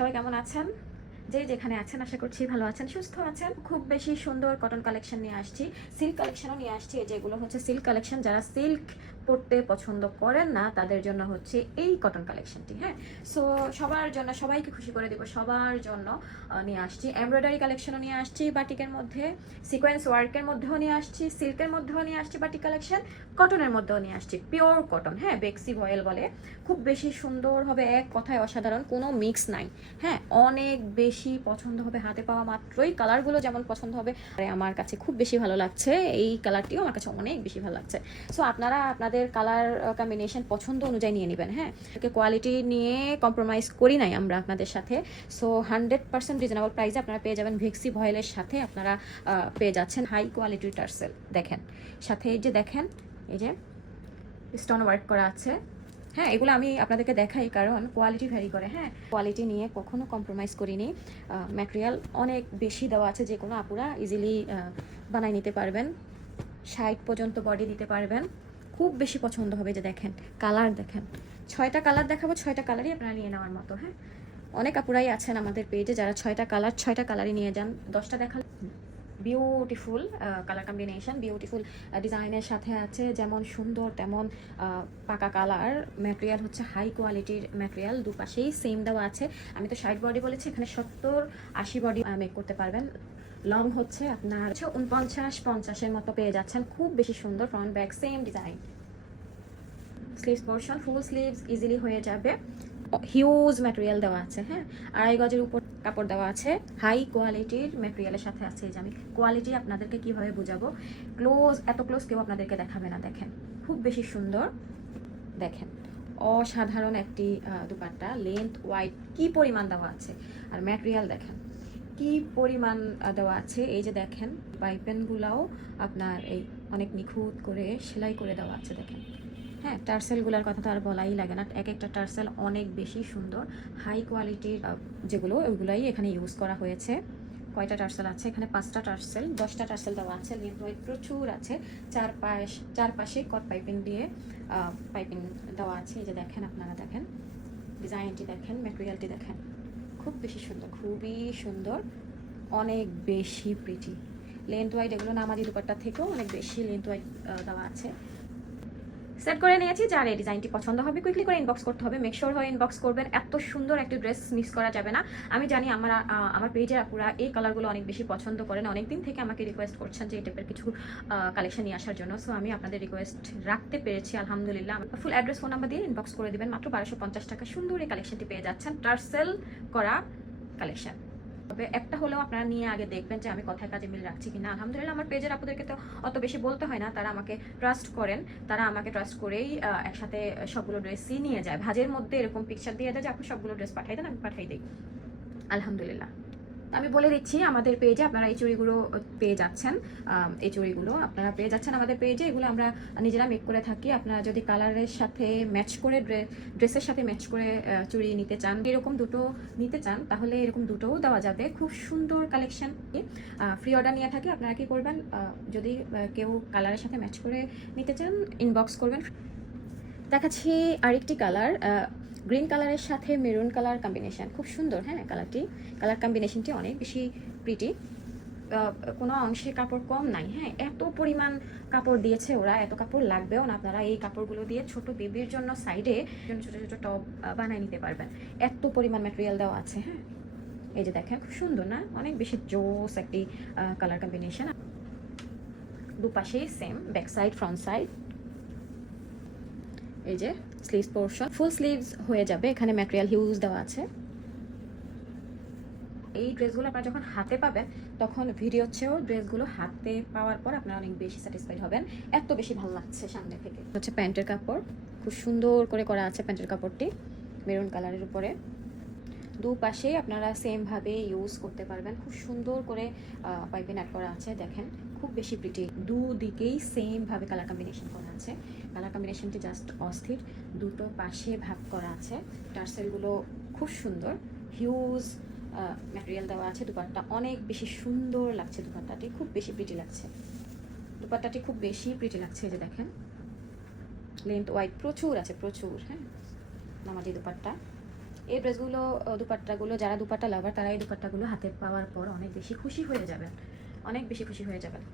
সবাই কেমন আছেন? যে যেখানে আছেন আশা করছি ভালো আছেন, সুস্থ আছেন। খুব বেশি সুন্দর কটন কালেকশন নিয়ে আসছি, সিল্ক কালেকশনও নিয়ে আসছি। যেগুলো হচ্ছে সিল্ক কালেকশন, যারা সিল্ক পরতে পছন্দ করেন না তাদের জন্য হচ্ছে এই কটন কালেকশনটি। হ্যাঁ, সো সবার জন্য, সবাইকে খুশি করে দিব, সবার জন্য নিয়ে আসছি। এমব্রয়ডারি কালেকশনও নিয়ে আসছি, বাটিকের মধ্যে সিকোয়েন্স ওয়ার্কের মধ্যেও নিয়ে আসছি, সিল্কের মধ্যেও নিয়ে আসছি বাটিক কালেকশন, কটনের মধ্যেও নিয়ে আসছি, পিওর কটন। হ্যাঁ, বেক্সি ভয়েল বলে, খুব বেশি সুন্দর হবে, এক কথায় অসাধারণ, কোনো মিক্স নাই। হ্যাঁ, অনেক বেশি পছন্দ হবে, হাতে পাওয়া মাত্রই কালারগুলো যেমন পছন্দ হবে। আমার কাছে খুব বেশি ভালো লাগছে, এই কালারটিও আমার কাছে অনেক বেশি ভালো লাগছে। সো আপনারা আপনাদের কালার কম্বিনেশন পছন্দ অনুযায়ী নিয়ে নেবেন। হ্যাঁ, কোয়ালিটি নিয়ে কম্প্রোমাইজ করি নাই আমরা আপনাদের সাথে। সো 100% রিজনেবল প্রাইসে আপনারা পেয়ে যাবেন। ভেক্সি ভয়েলের সাথে আপনারা পেয়ে যাচ্ছেন হাই কোয়ালিটির টার্সেল। দেখেন সাথে এই যে দেখেন, এই যে স্টোন ওয়ার্ক করা আছে। হ্যাঁ, এগুলো আমি আপনাদেরকে দেখাই কারণ কোয়ালিটি ভ্যারি করে। হ্যাঁ, কোয়ালিটি নিয়ে কখনো কম্প্রোমাইজ করিনি। ম্যাটেরিয়াল অনেক বেশি দেওয়া আছে, যে কোনো আপুরা ইজিলি বানাই নিতে পারবেন। 60 পর্যন্ত বডি দিতে পারবেন, খুব বেশি পছন্দ হবে। যে দেখেন কালার, দেখেন 6টা কালার দেখাবো, 6টা কালারই আপনারা নিয়ে নেওয়ার মতো। হ্যাঁ, অনেক আপুরাই আছেন আমাদের পেজে যারা 6টা কালার 6টা কালারই নিয়ে যান। 10টা দেখাল, বিউটিফুল কালার কম্বিনেশন, বিউটিফুল ডিজাইনের সাথে আছে, যেমন সুন্দর তেমন পাকা কালার। ম্যাটেরিয়াল হচ্ছে হাই কোয়ালিটির ম্যাটেরিয়াল, দুপাশেই সেম দেওয়া আছে। আমি তো 60 বডি বলেছি, এখানে 70-80 বডি মেক করতে পারবেন। লং হচ্ছে আপনার 49-50-এর মতো পেয়ে যাচ্ছেন, খুব বেশি সুন্দর। Front back same design. Sleeves portion ফুল স্লিভস ইজিলি হয়ে যাবে। হিউজ ম্যাটেরিয়াল দেওয়া আছে। হ্যাঁ, 2.5 গজের উপর কাপড় দেওয়া আছে, হাই কোয়ালিটির ম্যাটেরিয়ালের সাথে আছে। এই যে আমি কোয়ালিটি আপনাদেরকে কিভাবে বোঝাবো, এত ক্লোজ কেউ আপনাদেরকে দেখাবে না। দেখেন খুব বেশি সুন্দর, দেখেন অসাধারণ একটি দুপাট্টা। লেন্থ ওয়াইড কি পরিমাণ দেওয়া আছে, আর ম্যাটেরিয়াল দেখেন কি পরিমাণ দেওয়া আছে। এই যে দেখেন পাইপেনগুলাও আপনার এই অনেক নিখুঁত করে সেলাই করে দেওয়া আছে। দেখেন, হ্যাঁ, টার্সেলগুলোর কথা তো আর বলাই লাগে না, এক একটা টার্সেল অনেক বেশি সুন্দর। হাই কোয়ালিটির যেগুলো ওইগুলাই এখানে ইউজ করা হয়েছে। কয়টা টার্সেল আছে এখানে? 5টা টার্সেল, 10টা টার্সেল দেওয়া আছে। লেন্থ ওয়াইড প্রচুর আছে, চারপাশে কট পাইপিং দিয়ে পাইপিং দেওয়া আছে। এই যে দেখেন, আপনারা দেখেন ডিজাইনটি, দেখেন ম্যাটেরিয়ালটি, দেখেন খুব বেশি সুন্দর, খুবই সুন্দর, অনেক বেশি প্রিটি। লেন্থ ওয়াইড এগুলো নামাজি দুপাট্টা থেকেও অনেক বেশি লেন্থ ওয়াইড দেওয়া আছে। সেট করে নিয়েছি, যার এই ডিজাইনটি পছন্দ হবে কুইকলি করে ইনবক্স করতে হবে। মেক শিওর হয়ে ইনবক্স করবেন, এত সুন্দর একটি ড্রেস মিস করা যাবে না। আমি জানি আমার পেজের আপুরা এই কালারগুলো অনেক বেশি পছন্দ করেন, অনেক দিন থেকে আমাকে রিকোয়েস্ট করছেন যে এই টাইপের কিছু কালেকশন নিয়ে আসার জন্য। সো আমি আপনাদের রিকোয়েস্ট রাখতে পেরেছি আলহামদুলিল্লাহ। ফুল অ্যাড্রেস ফোন নাম্বার দিয়ে ইনবক্স করে দিবেন, মাত্র 1250 টাকা সুন্দর এই কালেকশনটি পেয়ে যাচ্ছেন। টার্সেল করা কালেকশন, তবে একটা হলেও আপনারা নিয়ে আগে দেখবেন যে আমি কথায় কাজে মিল রাখছি কিনা। আলহামদুলিল্লাহ আমার পেজের আপুদেরকে তো অত বেশি বলতে হয় না, তারা আমাকে ট্রাস্ট করেন, তারা আমাকে ট্রাস্ট করেই একসাথে সবগুলো ড্রেসই নিয়ে যায়। ভাজের মধ্যে এরকম পিকচার দিয়ে দেয় যে আপনি সবগুলো ড্রেস পাঠাই দেন, আমি পাঠাই দিই আলহামদুলিল্লাহ। আমি বলে দিচ্ছি আমাদের পেজে আপনারা এই চুড়িগুলো পেয়ে যাচ্ছেন। এই চুড়িগুলো আপনারা পেয়ে যাচ্ছেন আমাদের পেজে, এগুলো আমরা নিজেরা মেক করে থাকি। আপনারা যদি কালারের সাথে ম্যাচ করে ড্রেসের সাথে ম্যাচ করে চুড়ি নিতে চান, এরকম দুটো নিতে চান, তাহলে এরকম দুটোও দেওয়া যাবে। খুব সুন্দর কালেকশন। ফ্রি অর্ডার নিয়ে থাকি, আপনারা কি করবেন, যদি কেউ কালারের সাথে ম্যাচ করে নিতে চান ইনবক্স করবেন। দেখাচ্ছি আরেকটি কালার, গ্রিন কালারের সাথে মেরুন কালার কম্বিনেশন, খুব সুন্দর। হ্যাঁ, কালার কম্বিনেশনটি অনেক বেশি প্রিটি, কোনো অংশে কাপড় কম নাই। হ্যাঁ, এত পরিমাণ কাপড় দিয়েছে ওরা, এত কাপড় লাগবেও না। আপনারা এই কাপড়গুলো দিয়ে ছোট বেবির জন্য সাইডে ছোট ছোট টপ বানিয়ে নিতে পারবেন, এত পরিমাণ ম্যাটেরিয়াল দেওয়া আছে। হ্যাঁ, এই যে দেখেন খুব সুন্দর না, অনেক বেশি জোস একটি কালার কম্বিনেশন। দুপাশেই same, back side front side. এই যে স্লিভস পোর্শন ফুল স্লিভস হয়ে যাবে, এখানে ম্যাটেরিয়াল হিউজ দেওয়া আছে। এই ড্রেসগুলো আপনারা যখন হাতে পাবেন তখন ভিডিওর চেয়েও ড্রেসগুলো হাতে পাওয়ার পর আপনারা অনেক বেশি স্যাটিসফাইড হবেন, এত বেশি ভালো লাগছে সামনে থেকে। হচ্ছে প্যান্টের কাপড়, খুব সুন্দর করে করা আছে প্যান্টের কাপড়টি, মেরুন কালারের উপরে। দুপাশেই আপনারা সেমভাবে ইউজ করতে পারবেন, খুব সুন্দর করে পাইপিং অ্যাড করা আছে। দেখেন খুব বেশি প্রিটি, দুদিকেই সেমভাবে কালার কম্বিনেশন করা আছে। কালার কম্বিনেশনটি জাস্ট অস্থির, দুটো পাশে ভাগ করা আছে। টার্সেলগুলো খুব সুন্দর, হিউজ ম্যাটেরিয়াল দেওয়া আছে। দুপাট্টা অনেক বেশি সুন্দর লাগছে, দুপাট্টাটি খুব বেশি প্রিটি লাগছে, দুপাট্টাটি খুব বেশি প্রিটি লাগছে। এই যে দেখেন লেন্থ ওয়াইড প্রচুর আছে, প্রচুর। হ্যাঁ, নামাজি দুপাট্টা, এই ড্রেসগুলো দুপাট্টাগুলো, যারা দুপাট্টা লাভার তারা এই দুপাট্টাগুলো হাতে পাওয়ার পর অনেক বেশি খুশি হয়ে যাবেন, অনেক বেশি খুশি হয়ে যাবেন।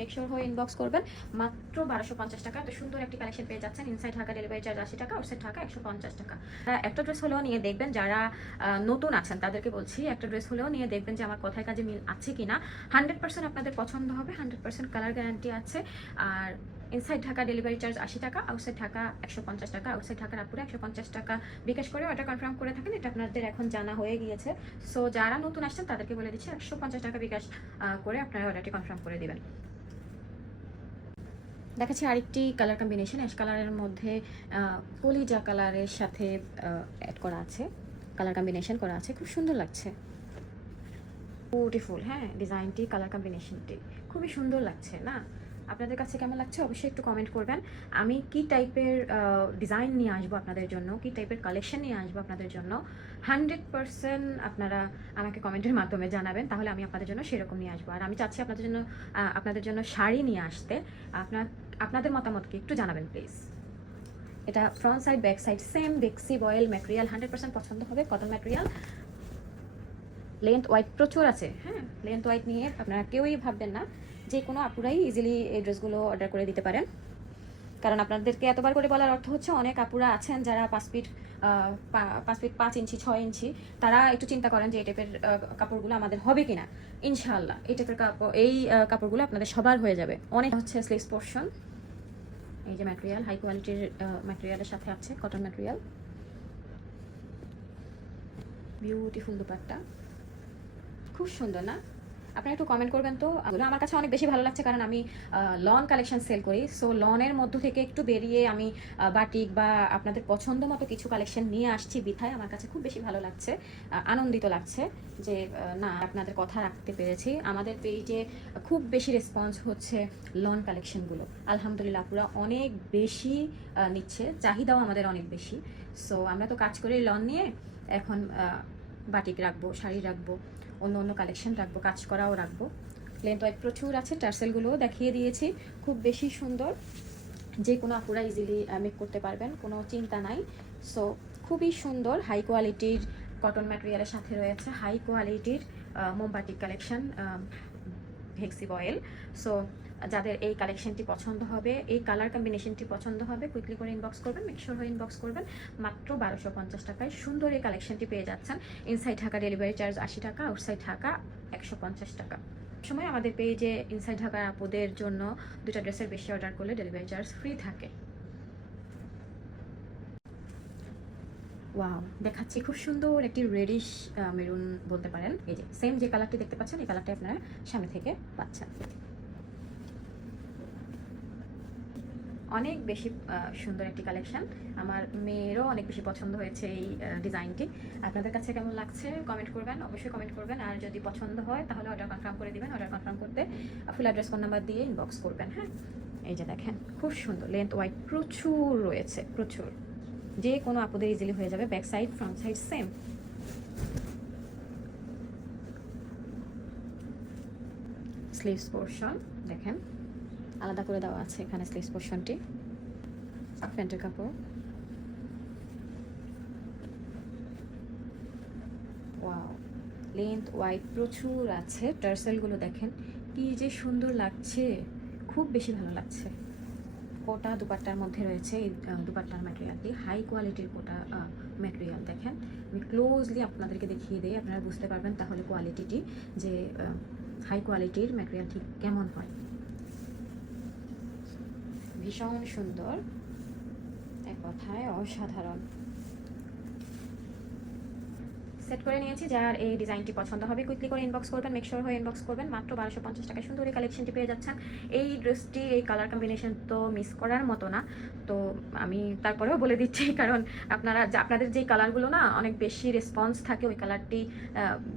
মেক শিওর হয়ে ইনবক্স করবেন। মাত্র 1250 টাকা এত সুন্দর একটি কালেকশন পেয়ে যাচ্ছেন। ইনসাইড ঢাকা ডেলিভারি চার্জ 80 টাকা, আউটসাইড ঢাকা 150 টাকা। একটা ড্রেস হলেও নিয়ে দেখবেন, যারা নতুন আছেন তাদেরকে বলছি, একটা ড্রেস হলেও নিয়ে দেখবেন যে আমার কথায় কাজে মিল আছে কিনা। 100% আপনাদের পছন্দ হবে, 100% কালার গ্যারান্টি আছে। আর ইনসাইড ঢাকা ডেলিভারি চার্জ 80 টাকা, আউটসাইড ঢাকা 150 টাকা। আউটসাইড ঢাকার আপুরে 150 টাকা বিকাশ করে অর্ডার কনফার্ম করে থাকেন, এটা আপনাদের এখন জানা হয়ে গিয়েছে। সো যারা নতুন আসছেন তাদেরকে বলে দিচ্ছি 150 টাকা বিকাশ করে আপনারা অর্ডারটি কনফার্ম করে দিবেন। দেখাচ্ছি আরেকটি কালার কম্বিনেশন, অ্যাশ কালারের মধ্যে কলিজা কালারের সাথে অ্যাড করা আছে, কালার কম্বিনেশন করা আছে, খুব সুন্দর লাগছে, বিউটিফুল। হ্যাঁ, ডিজাইনটি, কালার কম্বিনেশনটি খুবই সুন্দর লাগছে না? আপনাদের কাছে কেমন লাগছে অবশ্যই একটু কমেন্ট করবেন। আমি কি টাইপের ডিজাইন নিয়ে আসবো আপনাদের জন্য, কি টাইপের কালেকশন নিয়ে আসবো আপনাদের জন্য, 100% আপনারা আমাকে কমেন্টের মাধ্যমে জানাবেন, তাহলে আমি আপনাদের জন্য সেরকম নিয়ে আসবো। আর আমি চাচ্ছি আপনাদের জন্য শাড়ি নিয়ে আসতে। আপনাদের মতামতকে একটু জানাবেন প্লিজ। এটা front side back side same বেক্সি বয়েল ম্যাটেরিয়াল, 100% পছন্দ হবে, কটন ম্যাটেরিয়াল। লেন্থ ওয়াইড প্রচুর আছে। হ্যাঁ, লেন্থ ওয়াইড নিয়ে আপনারা কেউই ভাববেন না, যে কোনো আপুরাই ইজিলি এই ড্রেসগুলো অর্ডার করে দিতে পারেন। কারণ আপনাদেরকে এতবার করে বলার অর্থ হচ্ছে, অনেক আপুরা আছেন যারা 5 ফিট 5 ইঞ্চি 6 ইঞ্চি, তারা একটু চিন্তা করেন যে এই টাইপের কাপড়গুলো আমাদের হবে কিনা। ইনশাআল্লাহ এই টাইপের কাপড়গুলো আপনাদের সবার হয়ে যাবে। অনেক হচ্ছে স্লিভস পোর্শন, এই যে ম্যাটেরিয়াল হাই কোয়ালিটির ম্যাটেরিয়ালের সাথে আছে, কটন ম্যাটেরিয়াল, বিউটিফুল দুপাট্টা, খুব সুন্দর না? আপনারা একটু কমেন্ট করবেন তো। আমার কাছে অনেক বেশি ভালো লাগছে, কারণ আমি লন কালেকশন সেল করি। সো লনের মধ্য থেকে একটু বেরিয়ে আমি বাটিক বা আপনাদের পছন্দ মতো কিছু কালেকশন নিয়ে আসছি বিধায় আমার কাছে খুব বেশি ভালো লাগছে, আনন্দিত লাগছে যে না, আপনাদের কথা রাখতে পেরেছি। আমাদের পেজে খুব বেশি রেসপন্স হচ্ছে লন কালেকশনগুলো, আলহামদুলিল্লাহ। পুরো অনেক বেশি নিচ্ছে, চাহিদাও আমাদের অনেক বেশি। সো আমরা তো কাজ করি লন নিয়ে, এখন বাটিক রাখবো, শাড়ি রাখবো, অন্য অন্য কালেকশন রাখবো, কাজ করাও রাখবো। লেন্থ ওয়াইড প্রচুর আছে, টার্সেলগুলোও দেখিয়ে দিয়েছি, খুব বেশি সুন্দর, যে কোনো আপুরা ইজিলি মেক করতে পারবেন, কোনো চিন্তা নাই। সো খুবই সুন্দর, হাই কোয়ালিটির কটন ম্যাটেরিয়ালের সাথে রয়েছে হাই কোয়ালিটির মোমবাটিক কালেকশন, ভেক্সি বয়েল। সো যাদের এই কালেকশনটি পছন্দ হবে, এই কালার কম্বিনেশনটি পছন্দ হবে, কুইকলি করে ইনবক্স করবেন, মেকশোর হয়ে ইনবক্স করবেন। মাত্র 1250 টাকায় সুন্দর এই কালেকশনটি পেয়ে যাচ্ছেন। ইনসাইড ঢাকা ডেলিভারি চার্জ 80 টাকা, আউটসাইড ঢাকা 150 টাকা। সময় আমাদের পেজে ইনসাইড ঢাকার আপুদের জন্য 2টা ড্রেসের বেশি অর্ডার করলে ডেলিভারি চার্জ ফ্রি থাকে। ওয়াও, দেখাচ্ছি খুব সুন্দর একটি রেডিশ মেরুন বলতে পারেন। এই যে সেম যে কালারটি দেখতে পাচ্ছেন, এই কালারটি আপনারা সামনে থেকে পাচ্ছেন। অনেক বেশি সুন্দর একটি কালেকশন, আমার মেয়েরও অনেক বেশি পছন্দ হয়েছে এই ডিজাইনটি। আপনাদের কাছে কেমন লাগছে কমেন্ট করবেন, অবশ্যই কমেন্ট করবেন। আর যদি পছন্দ হয় তাহলে অর্ডার কনফার্ম করে দিবেন। অর্ডার কনফার্ম করতে ফুল অ্যাড্রেস, ফোন নাম্বার দিয়ে ইনবক্স করবেন। হ্যাঁ, এই যে দেখেন খুব সুন্দর, লেন্থ ওয়াইড প্রচুর রয়েছে, প্রচুর, যে কোনো আপুদের ইজিলি হয়ে যাবে। Back side front side same. Sleeves portion দেখেন আলাদা করে দেওয়া আছে এখানে, স্লিভস পোর্শনটি, প্যান্টের কাপড়। ওয়াও, লেন্থ ওয়াইড প্রচুর আছে, টার্সেলগুলো দেখেন কি যে সুন্দর লাগছে, খুব বেশি ভালো লাগছে। কোটা দুপাট্টার মধ্যে রয়েছে, এই দুপাট্টার ম্যাটেরিয়ালটি হাই কোয়ালিটির কোটা ম্যাটেরিয়াল। দেখেন আমি ক্লোজলি আপনাদেরকে দেখিয়ে দিই, আপনারা বুঝতে পারবেন তাহলে কোয়ালিটিটি, যে হাই কোয়ালিটির ম্যাটেরিয়াল ঠিক কেমন হয়। ভীষণ সুন্দর, এক কথায় অসাধারণ। সেট করে নিয়েছি, যার এই ডিজাইনটি পছন্দ হবে কুইকলি করে ইনবক্স করবেন, মেকশোর হয়ে ইনবক্স করবেন। মাত্র 1250 টাকায় সুন্দর এই কালেকশনটি পেয়ে যাচ্ছেন। এই ড্রেসটি, এই কালার কম্বিনেশন তো মিস করার মতো না, তো আমি তারপরেও বলে দিচ্ছি, কারণ আপনাদের যে কালারগুলো না অনেক বেশি রেসপন্স থাকে, ওই কালারটি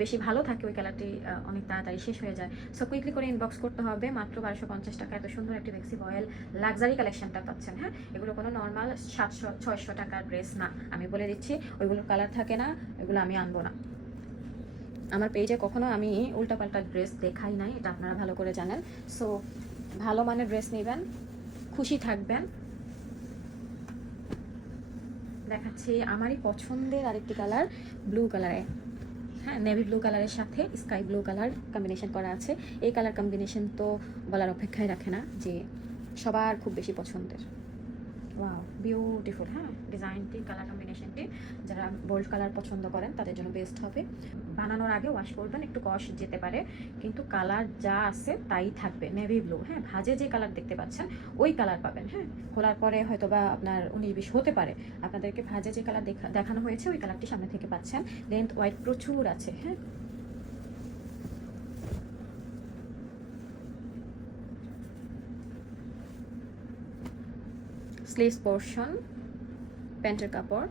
বেশি ভালো থাকে, ওই কালারটি অনেক তাড়াতাড়ি শেষ হয়ে যায়। সো কুইকলি করে ইনবক্স করতে হবে। মাত্র 1250 টাকা এত সুন্দর একটি ভেক্সি বয়েল লাক্সারি কালেকশনটা পাচ্ছেন। হ্যাঁ, এগুলো কোনো নর্মাল 700-600 টাকার ড্রেস না, আমি বলে দিচ্ছি। ওইগুলোর কালার থাকে না, এগুলো আমি আনবো না। আমার পেজে কখনো আমি উল্টাপাল্টা ড্রেস দেখাই নাই, এটা আপনারা ভালো করে জানেন। সো ভালো মানের ড্রেস নেবেন, খুশি থাকবেন। দেখাচ্ছি আমারই পছন্দের আরেকটি কালার, ব্লু কালারে। হ্যাঁ, নেভি ব্লু কালারের সাথে স্কাই ব্লু কালার কম্বিনেশন করা আছে। এই কালার কম্বিনেশন তো বলার অপেক্ষায় রাখে না, যে সবার খুব বেশি পছন্দের। Wow, beautiful. হ্যাঁ, ডিজাইনটি, কালার কম্বিনেশনটি যারা বোল্ড কালার পছন্দ করেন তাদের জন্য বেস্ট হবে। বানানোর আগে ওয়াশ করবেন, একটু কষ যেতে পারে, কিন্তু কালার যা আছে তাই থাকবে। নেভি ব্লু, হ্যাঁ, ভাজে যে কালার দেখতে পাচ্ছেন ওই কালার পাবেন। হ্যাঁ, খোলার পরে হয়তো বা আপনার 19-20 হতে পারে, আপনাদেরকে ভাজে যে কালার দেখানো হয়েছে ওই কালারটি সামনে থেকে পাচ্ছেন। লেন্থ ওয়াইড প্রচুর আছে। হ্যাঁ, স্লিভস পোর্শন, প্যান্টের কাপড়,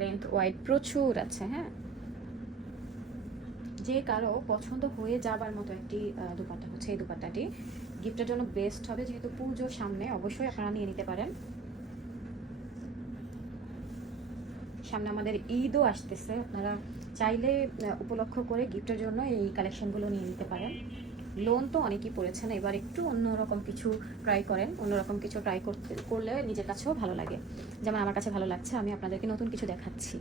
লেন্থ ওয়াইড প্রচুর আছে। হ্যাঁ, যে কারো পছন্দ হয়ে যাবার মতো একটি দোপাট্টা হচ্ছে এই দোপাট্টাটি। গিফটের জন্য বেস্ট হবে, যেহেতু পুজোর সামনে, অবশ্যই আপনারা নিয়ে নিতে পারেন। সামনে আমাদের ঈদও আসতেছে, আপনারা চাইলে উপলক্ষ করে গিফটের জন্য এই কালেকশনগুলো নিয়ে নিতে পারেন। লোন তো অনেকেই পড়েছেন, এবার একটু অন্যরকম কিছু ট্রাই করেন। অন্যরকম কিছু ট্রাই করলে নিজের কাছেও ভালো লাগে, যেমন আমার কাছে ভালো লাগছে। আমি আপনাদেরকে নতুন কিছু দেখাচ্ছি।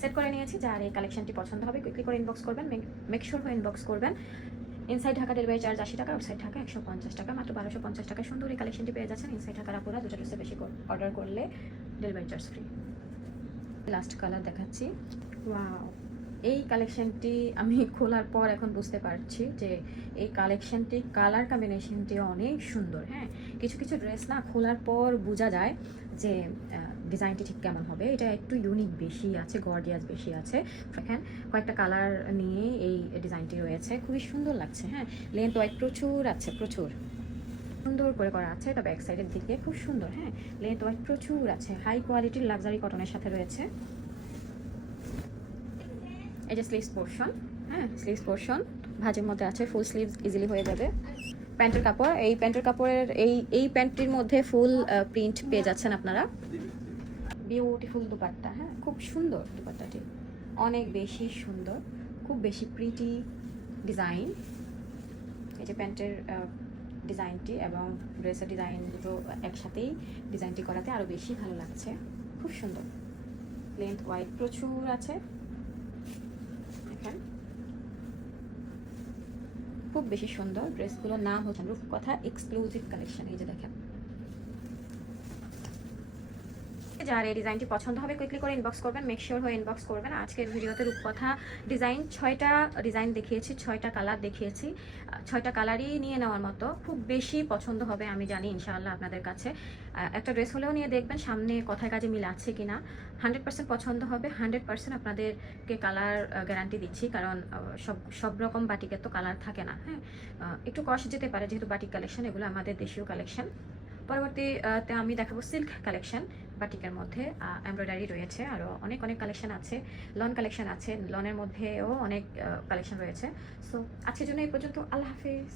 সেট করে নিয়েছি। যার এই কালেকশনটি পছন্দ হবে কুইকলি করে ইনবক্স করবেন, মেক শিওর হয়ে ইনবক্স করবেন। ইনসাইড ঢাকা ডেলিভারি চার্জ 80 টাকা, আউটসাইড ঢাকা 150 টাকা, মাত্র 1250 টাকা সুন্দর এই কালেকশনটি পেয়ে যাচ্ছেন। ইনসাইড ঢাকার আপুরা দুটো ড্রেসের বেশি অর্ডার করলে delivery charge free. Last colour দেখাচ্ছি। ওয়াও, এই কালেকশনটি আমি খোলার পর এখন বুঝতে পারছি যে এই কালেকশনটি কালার কম্বিনেশনটি অনেক সুন্দর। হ্যাঁ, কিছু কিছু ড্রেস না খোলার পর বোঝা যায় যে ডিজাইনটি ঠিক কেমন হবে। এটা একটু ইউনিক বেশি আছে, গর্জিয়াস বেশি আছে। এখানে কয়েকটা কালার নিয়ে এই ডিজাইনটি রয়েছে, খুবই সুন্দর লাগছে। হ্যাঁ, লেন্থ ওয়াইড প্রচুর আছে, প্রচুর সুন্দর করে করা আছে। এটা ব্যাক সাইডের দিকে খুব সুন্দর। হ্যাঁ, লেন্থ ওয়াইড প্রচুর আছে, হাই কোয়ালিটির লাক্সারি কটনের সাথে রয়েছে। এই যে স্লিভস পোর্শন, হ্যাঁ, স্লিভস পোর্শন ভাজের মধ্যে আছে, ফুল স্লিভস ইজিলি হয়ে যাবে। প্যান্টের কাপড়, এই প্যান্টের কাপড়ের এই প্যান্টটির মধ্যে ফুল প্রিন্ট পেয়ে যাচ্ছেন আপনারা। বিউটিফুল দুপাট্টা। হ্যাঁ, খুব সুন্দর দুপাট্টাটি, অনেক বেশি সুন্দর, খুব বেশি প্রিটি ডিজাইন। এই যে প্যান্টের ডিজাইনটি এবং ড্রেসের ডিজাইন দুটো একসাথেই ডিজাইনটি করাতে আরও বেশি ভালো লাগছে, খুব সুন্দর। লেন্থ ওয়াইড প্রচুর আছে, খুব বেশি সুন্দর। ড্রেসগুলোর নাম হচ্ছে রূপকথা এক্সক্লুসিভ কালেকশন। এই যে দেখেন, যার এই ডিজাইনটি পছন্দ হবে কুইকলি করে ইনবক্স করবেন, মেক শিওর হয়ে ইনবক্স করবেন। আজকের ভিডিওতে রূপকথা ডিজাইন 6টা ডিজাইন দেখিয়েছি, 6টা কালার দেখিয়েছি। 6টা কালারই নিয়ে নেওয়ার মতো, খুব বেশি পছন্দ হবে আমি জানি ইনশাআল্লাহ আপনাদের কাছে। একটা ড্রেস হলেও নিয়ে দেখবেন সামনে কথায় কাজে মিল আছে কিনা। 100% পছন্দ হবে, 100% আপনাদেরকে কালার গ্যারান্টি দিচ্ছি, কারণ সব রকম বাটিকের তো কালার থাকে না। হ্যাঁ, একটু কষ্ট যেতে পারে, যেহেতু বাটিক কালেকশন, এগুলো আমাদের দেশীয় কালেকশন। পরবর্তীতে আমি দেখাবো সিল্ক কালেকশন, বাটিকের মধ্যে এমব্রয়ডারি রয়েছে, আরও অনেক অনেক কালেকশন আছে। লন কালেকশন আছে, লনের মধ্যেও অনেক কালেকশন রয়েছে। সো আজকের জন্য এই পর্যন্ত, আল্লাহ হাফিজ।